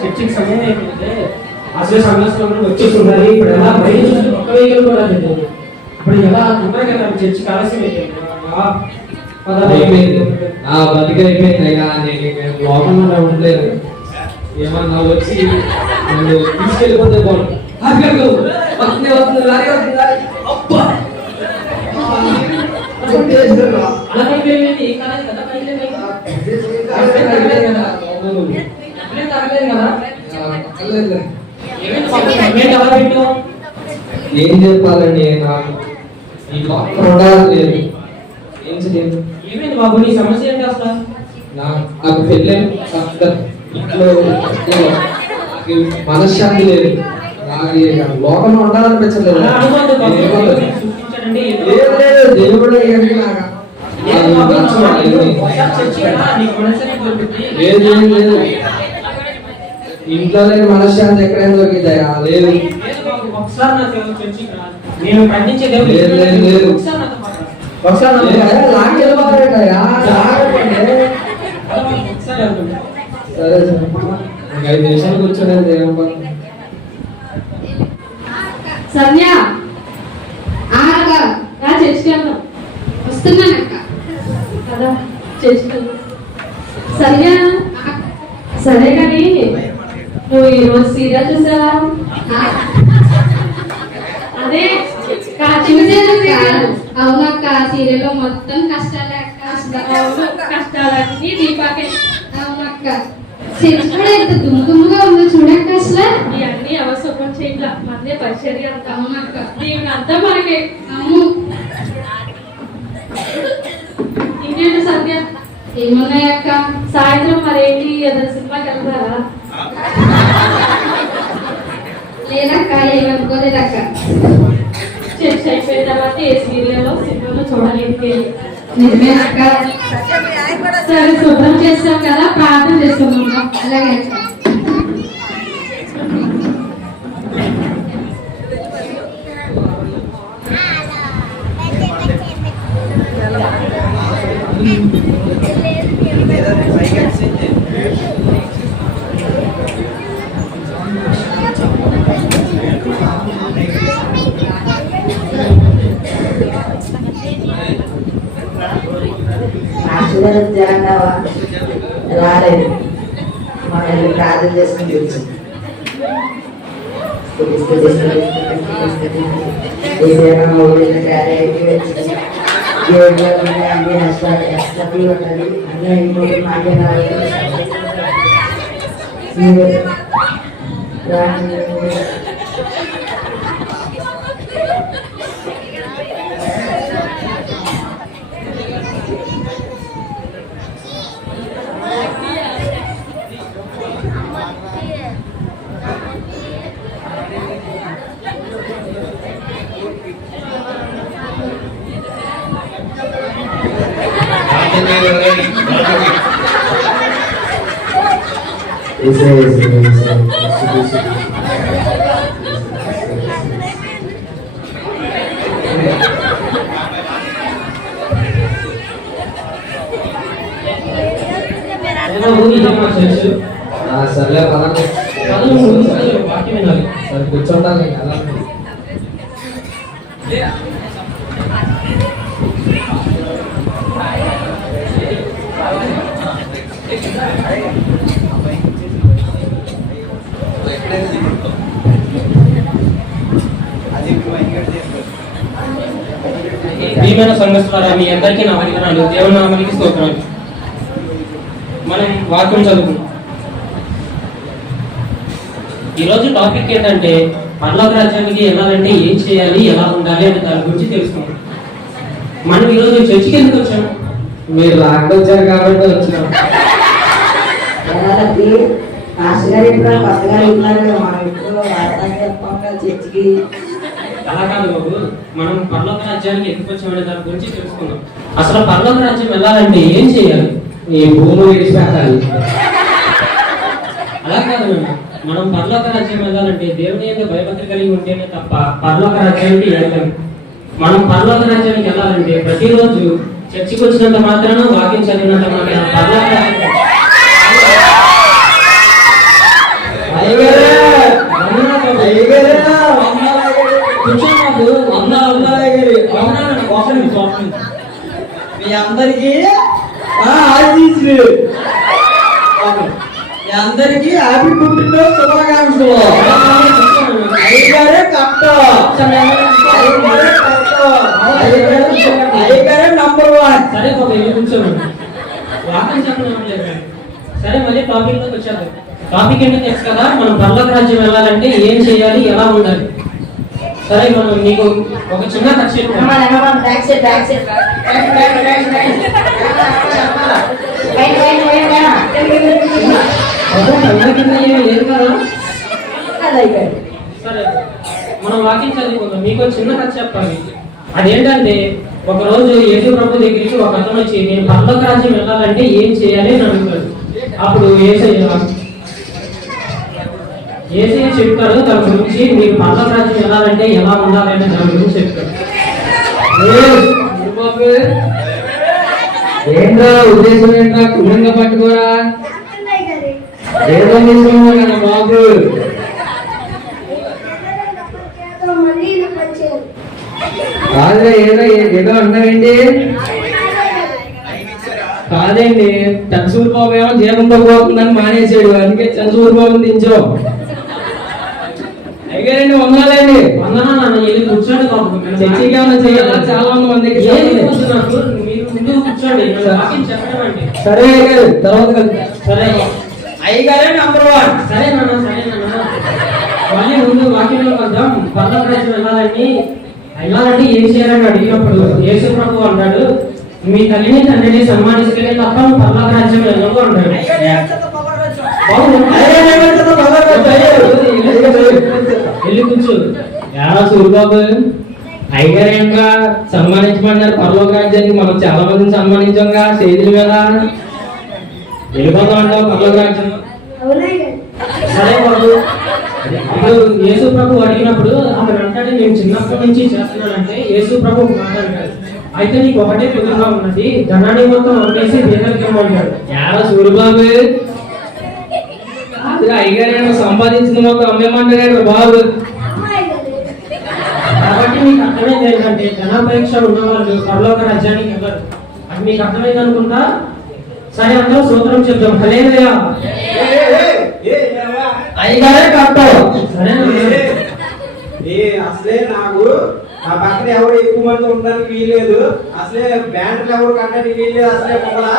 చర్చికి సమయం అయిపోతే అసలు సంఘస్థంలో వచ్చేస్తున్నారు. ఇప్పుడు ఎలా బయట చూసి ఒక్క వెహికల్ కూడా లేదు. ఇప్పుడు ఎలా తొందరగా చర్చికి ఆలస్యం అయిపోయింది. బతికైపోయింది. నేను లోపల ఉండలేదు. ఏమన్నా వచ్చి నన్ను తీసుకెళ్ళిపోతే బాగుంది. ఏం చెప్పాలండి, నాకు ఈ లేదు. ఏం చేయలేదు. ఏమైంది బాబు, నీ సమస్య ఏంటి అసలు? నాకు పెళ్ళి ఇంట్లో మనశ్శాంతి లేదు. లోకంలో ఉండాలనిపించలేదు. దేవుడు ఇంట్లో లేని మనశ్శాంతి ఎక్కడైనా దొరికిందా? లేదు. సరే 5 నిమిషాలు కూర్చోలేదు. సంధ్య చర్చికెళ్దాం. వస్తున్నానక్క కదా చర్చికెళ్దాం. సంధ్య సరే కానీ నువ్వు ఈరోజు సీరియల్ చూసావా? అదే అవునక్క, సీరియల్ మొత్తం కష్టాలే అక్క. కష్టాలన్నీ దీపాకే. అవునక్క, చర్చి కూడా ఎంత దుమ్ముగా ఉందో చూడక్క. అసలు ఇవన్నీ అవసరం చేయట్లా, మధ్య పరిచర్య అంత. అవునక్క, దీని అంతా మనకి. అవును. ఇంకేంటి సంధ్య? ఏమున్నాయక్క? సాయంత్రం మరేంటి ఏదైనా సినిమాకి వెళ్తారా? లేదక్క, ఏమనుకోలేదక్క. చర్చ అయిపోయిన తర్వాత ఏ సీరియల్లో సినిమాలో చూడలేదు. నిజమేనక్క. సరే, శుభ్రం చేస్తాం కదా, ప్రార్థన చేస్తున్నాం. అలాగే జరంగావా రాలేదు. మన ప్రార్థన చేసుకుని వచ్చింది. అన్ని నష్టాలు ఉంటుంది. అన్నీ అయిపోయి సర్లే పదండి. సరే కూర్చోండి. అలా ప్రియమైన సంఘస్థులారా, మీ అందరికీ నా వందనాలు. దేవుని నామానికి స్తోత్రాలు. మనం వాక్యం చదువుకున్నాం. ఈరోజు టాపిక్ ఏంటంటే పరలోక రాజ్యానికి వెళ్ళాలంటే ఏం చేయాలి, ఎలా ఉండాలి అనే దాని గురించి తెలుసుకున్నాం. మనం ఈరోజు చర్చికి ఎందుకు వచ్చాము? మీరు లాక్కొచ్చారు కాబట్టి వచ్చినాం. చర్చికి అలా కాదు బాబు, మనం పరలోక రాజ్యానికి ఎందుకు వచ్చామనే దాని గురించి తెలుసుకుందాం. అసలు పరలోక రాజ్యం వెళ్ళాలంటే ఏం చేయాలి? ఈ భూమి విడిచిపెట్టాలి. అలా కాదు, మనం పరలోక రాజ్యం వెళ్ళాలంటే దేవుని యొక్క భయభక్తి కలిగి ఉంటేనే తప్ప పరలోక రాజ్యానికి వెళ్ళలేము. మనం పరలోక రాజ్యానికి వెళ్ళాలంటే ప్రతిరోజు చర్చికి వచ్చినంత మాత్రాన, వాక్యం చదివినంత మాత్రాన పరలోక మీ అందరికీ ఆశీస్సులు. మీ అందరికీ హ్యాపీ పుట్టినరోజు శుభాకాంక్షలు. అయ్యగారే కరెక్ట్, అయ్యగారే నంబర్ 1. సరే బాబు వెళ్ళి కూర్చోండి. వాక్యం చెప్పడం లేదు. సరే మళ్ళీ టాపిక్ లోకి వచ్చారు. టాపిక్ ఏంటో తెలుసు కదా, మనం పరలోక రాజ్యం వెళ్ళాలంటే ఏం చేయాలి, ఎలా ఉండాలి. సరే మనం మీకు ఒక చిన్న కథ చెప్తాను. లేదు కదా. సరే మనం వాక్యం చదువుకుందాం. మీకు ఒక చిన్న కథ చెప్పాలి. అదేంటంటే ఒక రోజు యేసు ప్రభు దగ్గరికి ఒక అతను వచ్చి నేను పరలోక రాజ్యం వెళ్ళాలంటే ఏం చేయాలి అని అడుగుతాడు. అప్పుడు యేసయ్య చెప్తాడు దాని గురించి, మీరు పరలోక రాజ్యం వెళ్ళాలంటే ఎలా ఉండాలి అని దాని గురించి చెప్తాడు. ఏంట్రా ఉద్దేశం, ఏంట్రా కుటుంబంగా పట్టుకోరా, ఏదో తీసుకున్నా కదా బాబు. కాదురా, ఏదో అంటారండి. కాదండి, చంద్రసూరి బాబు ఏమో జీవంతో పోతుందని మానేసాడు, అందుకే చంద్రసూరి బాబుని దించాం. అయ్యారండి, వందాలండి. వందనా నాన్న, వెళ్ళి కూర్చోండి బాబు. చర్చికి ఏమైనా చేయాలా? చాలా మంది మీరు ముందు కూర్చోండి, వాక్యం చెప్పడం అంటే. సరే అయ్యారు, తర్వాత కలుద్దాం. సరే అయ్యగారే నంబర్ 1. సరే నాన్న, సరే నాన్న. మళ్ళీ ముందు వాక్యంలో వద్దాం. పరలోక రాజ్యం వెళ్ళాలంటే ఏం చేయాలని అడిగినప్పుడు యేసు ప్రభు అన్నాడు, మీ తల్లిని తండ్రిని సన్మానిస్తే తప్ప నువ్వు పరలోక రాజ్యం వెళ్ళవు అన్నాడు. వెళ్ళి కూర్చో. ఎలా సూరిబాబు అయ్యగారు ఇంకా సన్మానించమన్నారు పరలోక రాజ్యానికి. మనం చాలా మందిని సన్మానించాంగా స్టేజీల మీద. వెళ్ళిపోతాం అంటావు పరలోక రాజ్యం. సరే బాబు. అప్పుడు యేసు ప్రభు అడిగినప్పుడు అతను అంటాడు, నేను చిన్నప్పటి నుంచి చేస్తున్నానంటే యేసు ప్రభు మాట్లాడాడు, అయితే నీకు ఒకటే కుదురుగా ఉన్నది, ధనాన్ని మొత్తం అమ్మేసి పేదలకి ఇవ్వమంటాడు. ఎలా సూరిబాబు అయ్యగారు సంపాదించిన మొత్తం అమ్మేమంటాడు బాబు. కాబట్టి మీకు అర్థమైంది ఏంటంటే ధనాపేక్ష ఉన్నవాళ్ళు పరలోక రాజ్యానికి వెళ్ళరు. అది మీకు అర్థమైంది అనుకుంటా. సరే అందరూ స్తోత్రం చెప్తాం. హల్లెలూయా. అయ్యగారే కరెక్ట్. సరే అసలే నాకు ఆ పక్కన ఎవరు ఎక్కువ మంది ఉండడానికి వీల్లేదు, అసలే బ్యాండ్లు ఎవరు కట్టడానికి వీల్లేదు, అసలే పొగలా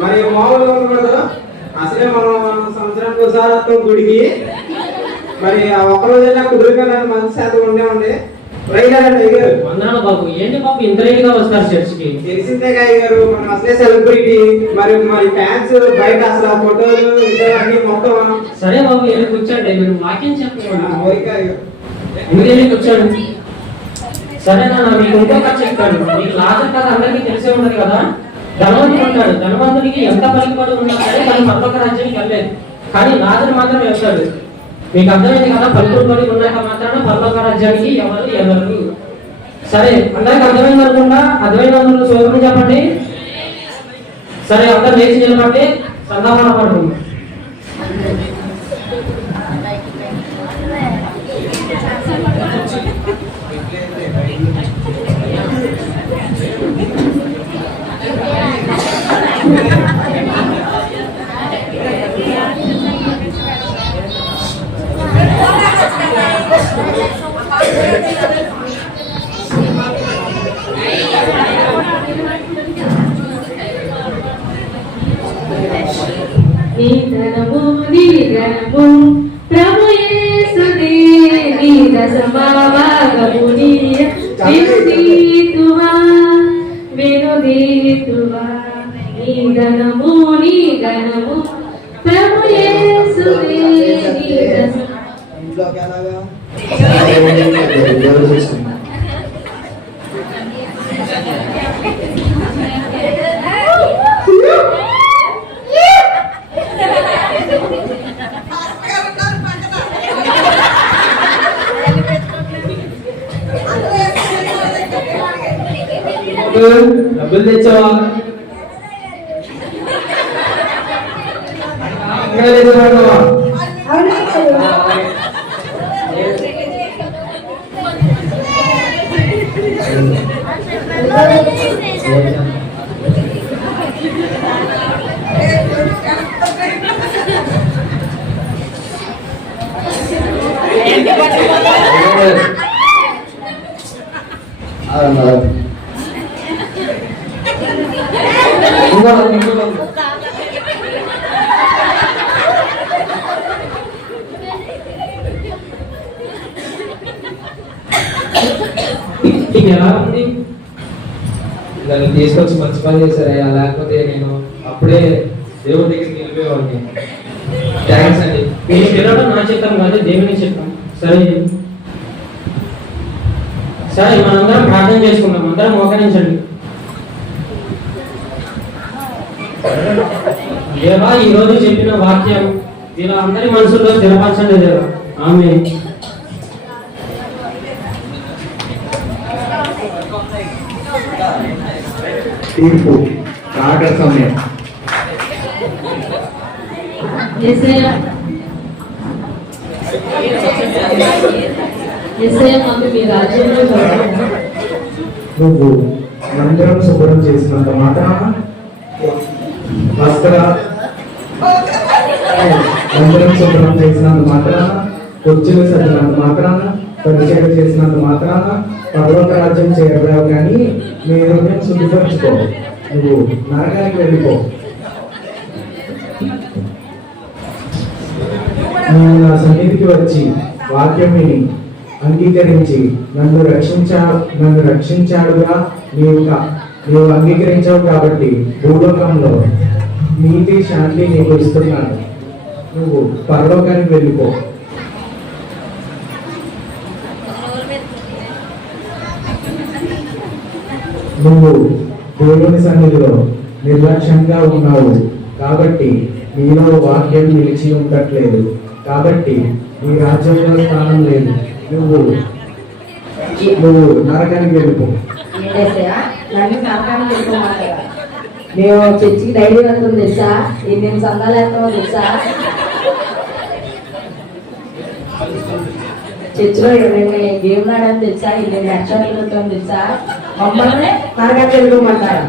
మరి మామూలుగా ఉండకూడదు. అసలే మనం సంవత్సరానికి ఒకసారి వస్తాం గుడికి, మరి ఆ ఒక్కరోజైనా కుదురుగా మంచి శాతం ఉండేవండి. రైగారండి అయ్యారు. వందనాలు బాబు. ఏంటి బాబు ఇంత లేట్గా వస్తారు చర్చికి? తెలిసిందేగా అయ్యారు, మనం అసలే సెలబ్రిటీ, మరి ఫ్యాన్స్ బయట అసలు ఆ ఫోటోలు అన్ని మొత్తం. సరే బాబు వెళ్ళి కూర్చోండి, మీరు వాక్యం చెప్పండి. ఓకే వెళ్ళి కూర్చోండి. సరే నాన్న, మీకు ఇంకో కథ చెప్తాను. మీకు లాజర్ కథ అందరికీ తెలిసే ఉండదు కదా. ధనవంతుడు ఉంటాడు, ధనవంతుడికి ఎంత పలుకుబడి ఉన్నా సరే తను పరలోక రాజ్యానికి వెళ్ళలేదు, కానీ లాజర్ మాత్రం వెళ్తాడు. మీకు అర్థమైంది కదా, పలుకుబడి ఉన్నాక మాత్రాన పరలోక రాజ్యానికి ఎవరు వెళ్ళరు. సరే అందరికి అర్థమైంది అనుకుంటా. అర్థమైన అందరూ స్తోత్రం చెప్పండి. సరే అందరు లేచి నిలబడి సంతాపన పడుతుంది. నీ ధనము ప్రభు యేసుదే, నీ దశమభాగము వినుదీతువా నీ ధనము ప్రభు యేసుదే, నీ డబ్బులు తెచ్చావా? ఎలా ఉంది? నన్ను తీసుకొచ్చి మంచి పని చేశారయ్యా, లేకపోతే నేను అప్పుడే దేవుడి దగ్గరికి వెళ్ళిపోయేవాడిని. థ్యాంక్స్ అండి. మీరు పిల్లలు నా చిత్తం కాదు, దేవుని చిత్తం. సరే సరే, మనందరం ప్రార్థన చేసుకుందాం. అందరం మోకరించండి. దేవా, ఈ రోజు చెప్పిన వాక్యం ఇలా అందరి మనసుల్లో స్థిరపరచండి దేవా. ఆమేన్. తీర్పు రాక సమయం. యేసయ్యా మాకు మీ రాజ్యంలో గౌరవం. నువ్వు మందిరం శుభ్రం చేసినంత మాత్రాన మందిరం శుభ్రం చేసినంత మాత్రాన, కుర్చీలు సరినంత మాత్రాన, పరిచయం చేసినంత మాత్రాన పర్వత రాజ్యం చేరరావు. కానీ నీ హృదయం శుద్ధిపరచుకో, నువ్వు నరకానికి వెళ్ళిపో. నేను నా సన్నిధికి వచ్చి వాక్యం విని అంగీకరించి నన్ను రక్షించాడుగా నీవు అంగీకరించావు. కాబట్టి భూలోకంలో నీతి శాంతి నీకు ఇస్తున్నాను. నువ్వు పరలోకానికి వెళ్ళిపో. నువ్వు దేవుని సన్నిధిలో నిర్లక్ష్యంగా ఉన్నావు కాబట్టి నీలో వాక్యం నిలిచి ఉండట్లేదు. కాబట్టి నీ రాజ్యంలో స్థానం లేదు. నువ్వు నరకానికి వెళ్ళిపో. ఏంటేసయ్యా నన్ను నరకానికి వెళ్ళిపోమంటారా? మేము చర్చికి డైలీ వెళ్తాం తెలుసా? ఎన్ని సంఘాలు వేస్తామో తెలుసా? చర్చిలో గేమ్ ఆడని తెలుసా? ఎన్ని లక్షలు వెళ్తాం తెలుసా? మమ్మల్ని నరకానికి వెళ్ళిపోమంటారా?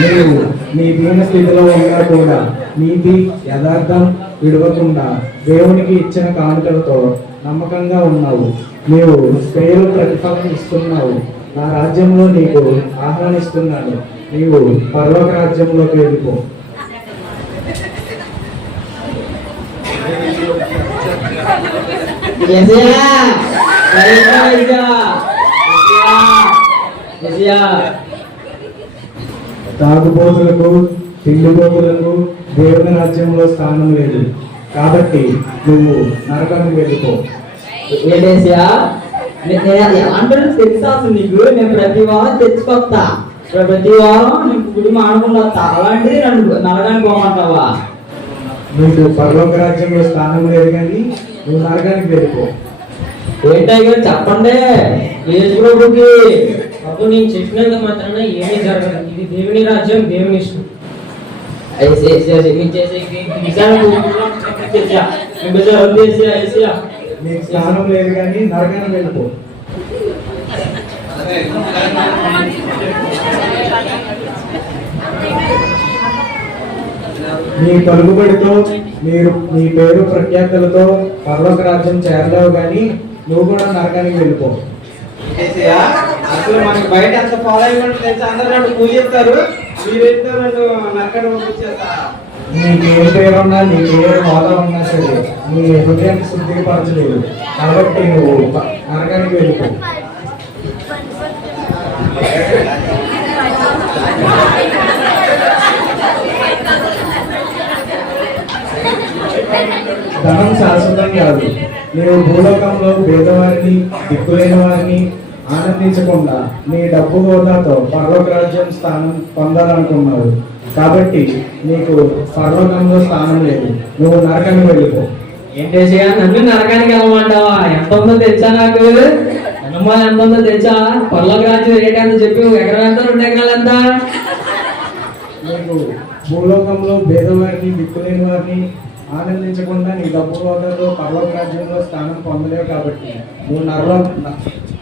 నీవు నీ దీన స్థితిలో ఉన్నా కూడా నీతి యథార్థం విడవకుండా దేవునికి ఇచ్చిన కానుకలతో నమ్మకంగా ఉన్నావు. నీవు పేరు ప్రతిఫలం ఇస్తున్నావు. నా రాజ్యంలో నీకు ఆహ్వానిస్తున్నాను. నీవు పరలోక రాజ్యంలోకి వెళ్ళిపో. తాగుబోతులకు తిండిబోతులకు దేవుని రాజ్యంలో స్థానం లేదు. కాబట్టి నువ్వు నరకానికి వెళ్ళిపో. ఏంటేసా అందరూ తెలుసా అసలు నీకు? నేను ప్రతి వారం తెచ్చుకొస్తా, ప్రతి వారం నీకు గుడి మానుకుంటా. అలాంటిది నన్ను నరకానికి పోమంటావా? నీకు పరలోక రాజ్యంలో స్థానం లేదు, కానీ నువ్వు నరకానికి వెళ్ళిపో. ఏంటయ్యా చెప్పండి యేసు ప్రభుకి. అప్పుడు నేను చెప్పినంత మాత్రాన ఏమీ జరగదు. ఇది దేవుని రాజ్యం, దేవుని ఇష్టం. నీకు స్థానం లేదు, కానీ నరకానికి వెళ్ళిపో. నీ పలుకుబడితో నీ పేరు ప్రఖ్యాతులతో పరలోక రాజ్యం చేరలేవు, కానీ నువ్వు కూడా నరకానికి వెళ్ళిపో. అసలు మనకి బయట ఎంత ఫాలో అయినట్టు తెలుసా? అందరూ నన్ను పూజిస్తారు, మీరైతే నన్ను నరకానికి పంపించేస్తా. నీకేం పేరున్నా, నీకే హోదా ఉన్నా సరే నీ హృదయాన్ని శుద్ధిపరచలేదు. కాబట్టి నువ్వు నరకానికి వెళ్ళిపో. ధనం శాశ్వతం కాదు. నీవు భూలోకంలో పేదవారిని, దిక్కులేని వారిని ఆనందించకుండా నీ డబ్బు హోదాతో పరలోక రాజ్యం స్థానం పొందాలనుకున్నావు. కాబట్టి నీకు పరలోకంలో స్థానం లేదు. నువ్వు నరకానికి వెళ్ళిపో. ఏంటేసయ్యా నన్ను నరకానికి వెళ్ళమంటావా? ఎంత ఉందో తెచ్చా నాకు? అనుమానం ఎంత ఉందో తెచ్చా? పర్లోక రాజ్యం ఏంటంత చెప్పి ఎకరం ఎంత, 2 ఎకరాలు ఎంత? నీకు భూలోకంలో పేదవారిని, దిక్కులేని వారిని ఆనందించకుండా నీ డబ్బు హోదాలో పరలోక రాజ్యంలో స్థానం పొందలేవు. కాబట్టి నువ్వు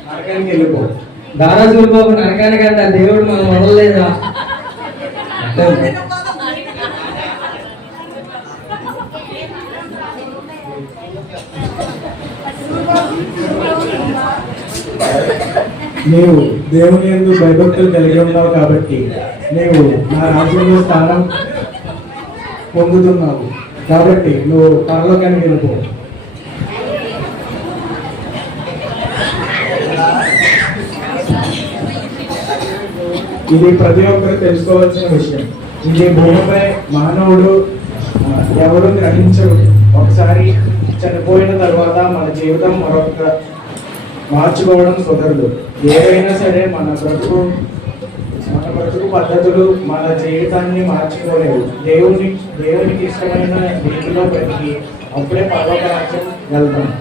నరకానికి వెళ్ళిపో. దారాజుల బాబు నరకానికి అంట దేవుడు మనం వదలలేదా? నీవు దేవుని యందు భయభక్తులు కలిగి ఉన్నావు కాబట్టి నీవు నా రాజ్యంలో స్థానం పొందుతున్నావు కాబట్టి నువ్వు పరలోకానికి వెళ్ళిపో. ఇది ప్రతి ఒక్కరు తెలుసుకోవాల్సిన విషయం. ఇది భూమిపై మానవుడు ఎవరు గ్రహించరు. ఒకసారి చనిపోయిన తర్వాత మన జీవితం మరొక మార్చుకోవడం కుదరదు. ఏదైనా సరే మన బ్రతుకు పద్ధతులు మన జీవితాన్ని మార్చుకోలేవు. దేవునికి ఇష్టమైన రీతిలో బ్రతికి అప్పుడే పర్వత రాజ్యం వెళ్తాం.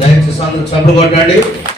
దయచేసి అందరూ చప్పట్లు కొట్టండి.